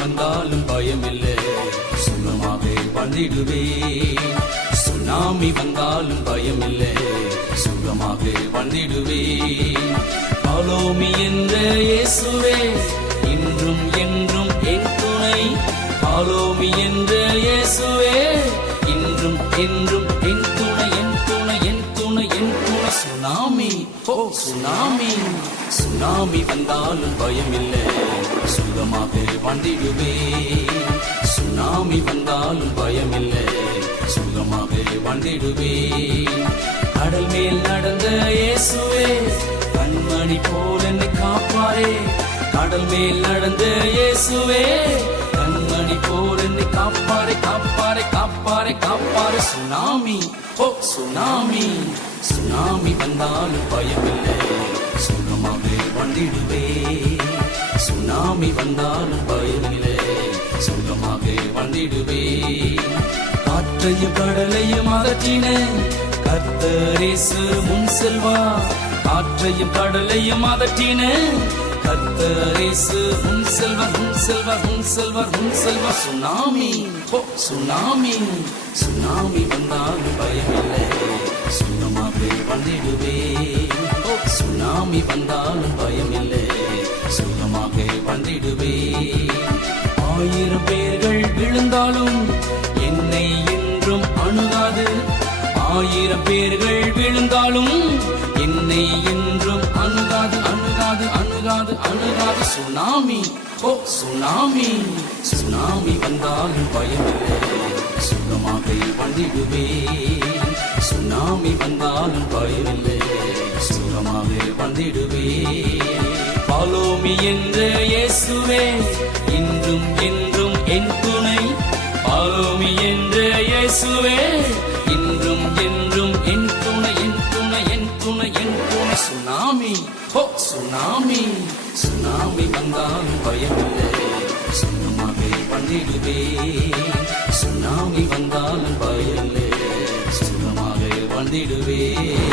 வந்தாலும் பயமில்லை, சுகமாக வந்திடுவேன். சுனாமி வந்தாலும் பயமில்லை, சுகமாக வந்திடுவேன். ஃபாலோ மீ என்ற இயேசுவே இன்றும் என்றும் என் துணை. ஃபாலோ மீ என்ற இயேசுவே இன்றும் என்றும் என் துணை, என் துணை, என் துணை, என் துணை. சுனாமி, ஓ சுனாமி, சுனாமி வந்தாலும் பயமில்லை, சுகமாக வந்திடுவேன். சுனாமி வந்தாலும் பயமில்லை, சுகமாக வந்திடுவேன். கடல் மேல் நடந்த இயேசுவே கண்மணி போல என்னை காப்பாரே. கடல் மேல் நடந்த இயேசுவே கண்மணி போல என்னை காப்பாரே, காப்பாரே, காப்பாரே, காப்பாரே. சுனாமி, ஓ சுனாமி, சுனாமி வந்தாலும் பயமில்லை, சுகமாக வந்திடுவேன். சுனாமி வந்தாலும் பயமில்லை, சுகமாக வந்திடுவேன். காற்றையும் கடலையும் அகற்றின கர்த்தர் இயேசு முன் செல்வார். காற்றையும் கடலையும் அகற்றின கர்த்தர் இயேசு முன் செல்வார், முன் செல்வார், முன் செல்வார், முன் செல்வார். சுனாமி, ஓ சுனாமி, சுனாமி வந்தாலும் பயமில்லை, சுகமாக வந்திடுவேன். ஓ சுனாமி வந்தாலும் பயமில்லை, சுகமாக வந்திடுவேன். 1000 பேர்கள் விழுந்தாலும் என்னை என்றும் அணுகாது. 1000 பேர்கள் விழுந்தாலும் என்னை என்றும் அணுகாது, அணுகாது, அணுகாது, அணுகாது. சுனாமி, ஓ சுனாமி, சுனாமி வந்தாலும் பயமில்லை, சுகமாக வந்திடுவேன். சுனாமி வந்தாலும் பயமில்லை, சுகமாக வந்திடுவேன். ஃபாலோ மீ என்ற இயேசுவே இன்றும் என்றும் என் துணை. ஃபாலோ மீ என்ற இயேசுவே இன்றும் என்றும் என் துணை, என் துணை, என் துணை, என் துணை. சுனாமி, ஓ சுனாமி, சுனாமி வந்தாலும் பயமில்லை, சுகமாக வந்திடுவேன். சுனாமி வந்தாலும் பயமில்லை, சுகமாக வந்திடுவேன்.